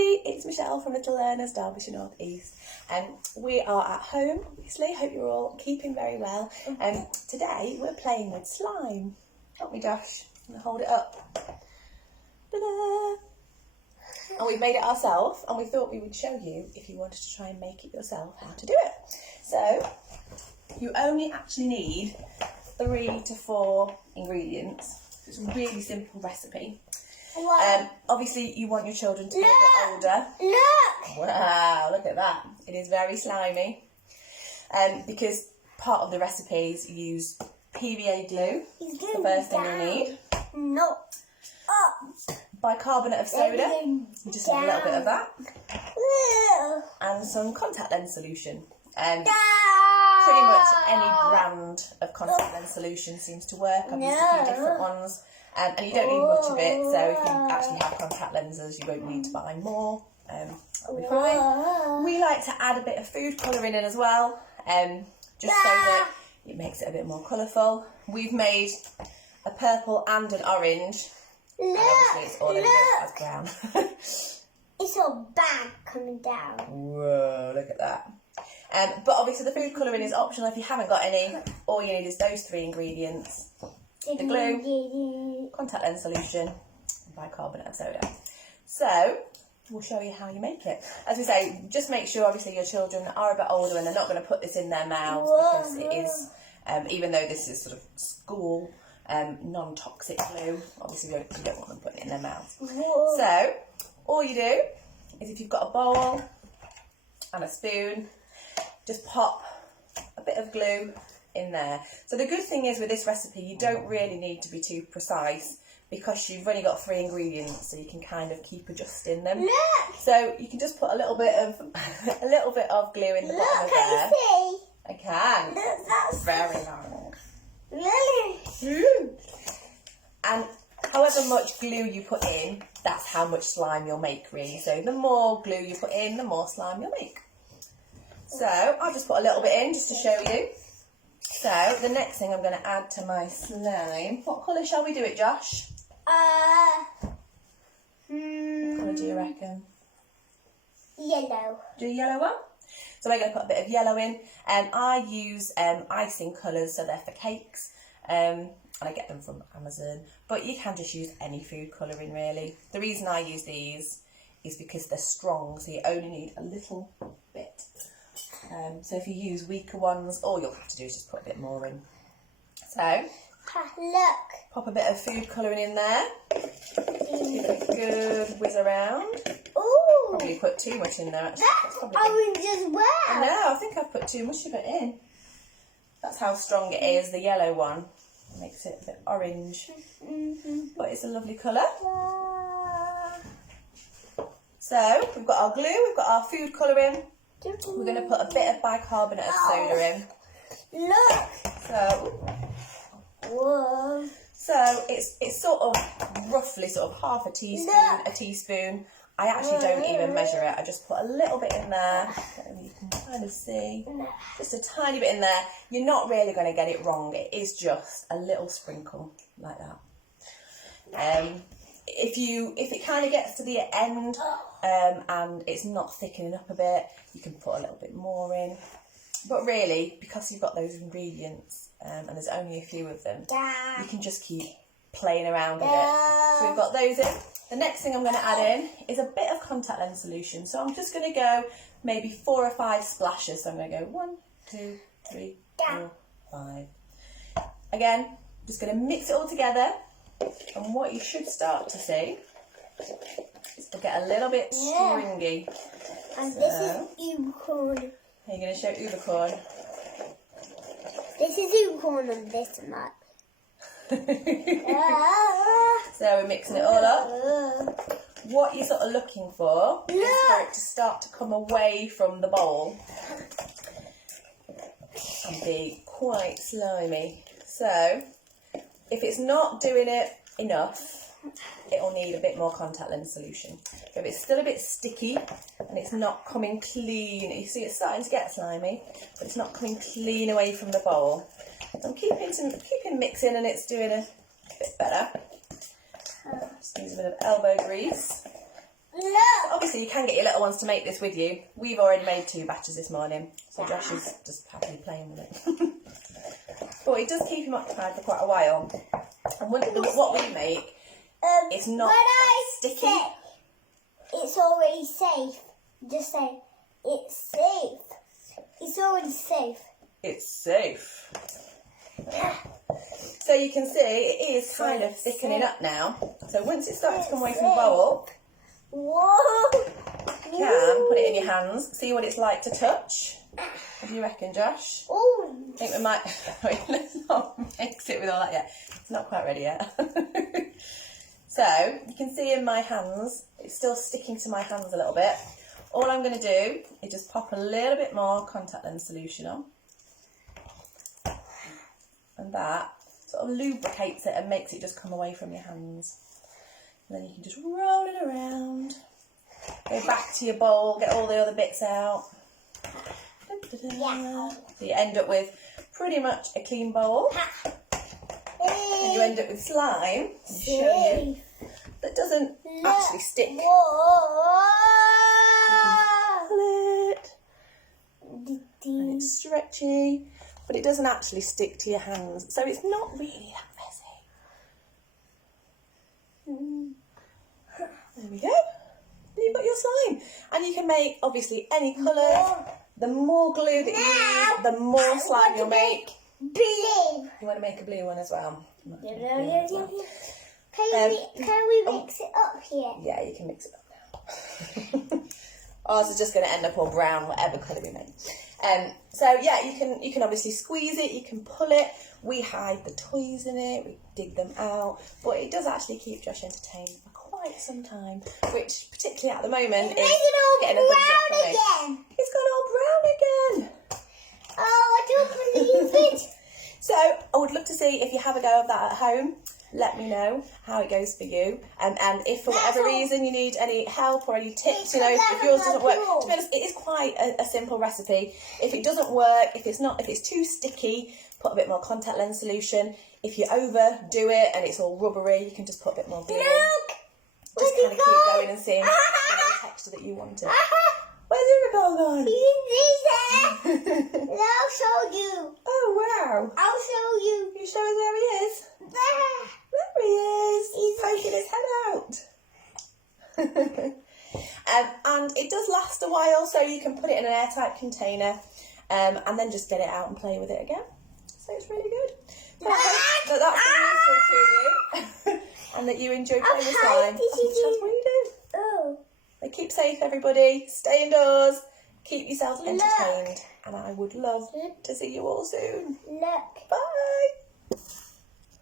everybody, it's Michelle from Little Learners, Derbyshire North East. We are at home, obviously. Hope you're all keeping very well. Today we're playing with slime, aren't we, Josh? I'm going to hold it up. Ta-da! And we've made it ourselves, and we thought we would show you, if you wanted to try and make it yourself, how to do it. So you only actually need 3 to 4 ingredients. It's a really simple recipe. Obviously you want your children to be a bit older. Look! Wow, look at that. It is very slimy. Because part of the recipes use PVA glue. It's the first thing you need. No. Up. Bicarbonate of soda. You just need a little bit of that. And some contact lens solution. Pretty much any brand of contact lens solution seems to work. I've used a few different ones. And you don't need much of it, so if you actually have contact lenses, you won't need to buy more. That'll be fine. We like to add a bit of food colouring in as well, just so that it makes it a bit more colourful. We've made a purple and an orange, and obviously it's all ended up as brown. It's all bad coming down. Whoa, look at that. But obviously the food colouring is optional if you haven't got any. All you need is those 3 ingredients. The glue, contact lens solution, and bicarbonate of soda. So, we'll show you how you make it. As we say, just make sure obviously your children are a bit older and they're not going to put this in their mouths, because it is, even though this is sort of school non-toxic glue, obviously you don't want them putting it in their mouths. So, all you do is, if you've got a bowl and a spoon, just pop a bit of glue in there. So the good thing is with this recipe, you don't really need to be too precise, because you've only got 3 ingredients, so you can kind of keep adjusting them. Look. So you can just put a little bit of glue in the bottom of there. Can you see? I can. Look, that's very long. Really? And however much glue you put in, that's how much slime you'll make, really. So the more glue you put in, the more slime you'll make. So I'll just put a little bit in just to show you. So the next thing I'm going to add to my slime, what colour shall we do it, Josh? What colour do you reckon? Yellow. Do a yellow one? So we're going to put a bit of yellow in. I use icing colours, so they're for cakes, and I get them from Amazon. But you can just use any food colouring, really. The reason I use these is because they're strong, so you only need a little bit. So if you use weaker ones, all you'll have to do is just put a bit more in. So, Look. pop a bit of food colouring in there. Give it a good whiz around. Ooh. Probably put too much in there, actually. That's orange as well. I know, I think I've put too much of it in. That's how strong it is, the yellow one. It makes it a bit orange. But it's a lovely colour. So, we've got our glue, we've got our food colouring. We're going to put a bit of bicarbonate of soda in. Look. So it's sort of roughly half a teaspoon. I actually don't even measure it. I just put a little bit in there. You can kind of see. Just a tiny bit in there. You're not really going to get it wrong. It is just a little sprinkle like that. If it kind of gets to the end and it's not thickening up a bit, you can put a little bit more in. But really, because you've got those ingredients and there's only a few of them, you can just keep playing around with it. So we've got those in. The next thing I'm going to add in is a bit of contact lens solution. So I'm just going to go maybe 4 or 5 splashes. So I'm going to go 1, 2, 3, 4, 5. Again, just going to mix it all together. And what you should start to see is to get a little bit stringy. And this is unicorn. Are you going to show unicorn? This is unicorn and this and that. So we're mixing it all up. What you're sort of looking for is for it to start to come away from the bowl and be quite slimy. So if it's not doing it enough, it'll need a bit more contact lens solution. If it's still a bit sticky and it's not coming clean, you see it's starting to get slimy, but it's not coming clean away from the bowl. I'm keeping mixing and it's doing a bit better. Just use a bit of elbow grease. Look. obviously, you can get your little ones to make this with you. We've already made 2 batches this morning, so Josh is just happily playing with it. But it does keep him occupied for quite a while. And what we make, it's not sticky. Say it's already safe. Just say it's safe. It's already safe. It's safe. So you can see it is kind of thickening up now. So once it starts to come away from the bowl, whoa, you can put it in your hands. See what it's like to touch. What do you reckon, Josh? Oh, I think we might. Wait, let's not mix it with all that yet. It's not quite ready yet. So you can see in my hands, it's still sticking to my hands a little bit. All I'm going to do is just pop a little bit more contact lens solution on. And that sort of lubricates it and makes it just come away from your hands. And then you can just roll it around. Go back to your bowl, get all the other bits out. yeah. So you end up with pretty much a clean bowl. And you end up with slime, I'll show you, that doesn't actually stick. Whoa. Pull it. And it's stretchy, but it doesn't actually stick to your hands. So it's not really that messy. There we go. You've got your slime. And you can make, obviously, any colour. The more glue that you use, the more slime you'll make. Blue. You want to make a blue one as well? Can we mix it up here? Yeah, you can mix it up now. Ours is just going to end up all brown, whatever colour we make. So yeah, you can obviously squeeze it, you can pull it. We hide the toys in it, we dig them out, but it does actually keep Josh entertained for quite some time, which particularly at the moment is getting a thumbs up for me. Again. It's gone all brown again. Oh, I don't believe it. So I would love to see if you have a go of that at home. Let me know how it goes for you, and if for whatever reason you need any help or any tips, you know, if yours doesn't work. To be honest, it is quite a simple recipe. If it doesn't work, if it's too sticky, put a bit more contact lens solution. If you overdo it and it's all rubbery, you can just put a bit more glue in. Look. Just kind of keep going and seeing the texture that you wanted. Where's Iribel gone? He's there. I'll show you. Oh wow! I'll show you. You show us where he is. There he is. He's poking his head out. And it does last a while, so you can put it in an airtight container and then just get it out and play with it again. So it's really good. So I hope that that's been useful to you and that you enjoy playing with slime. That's what you do. Oh. So keep safe, everybody. Stay indoors. Keep yourselves entertained. And I would love to see you all soon. Look. Bye.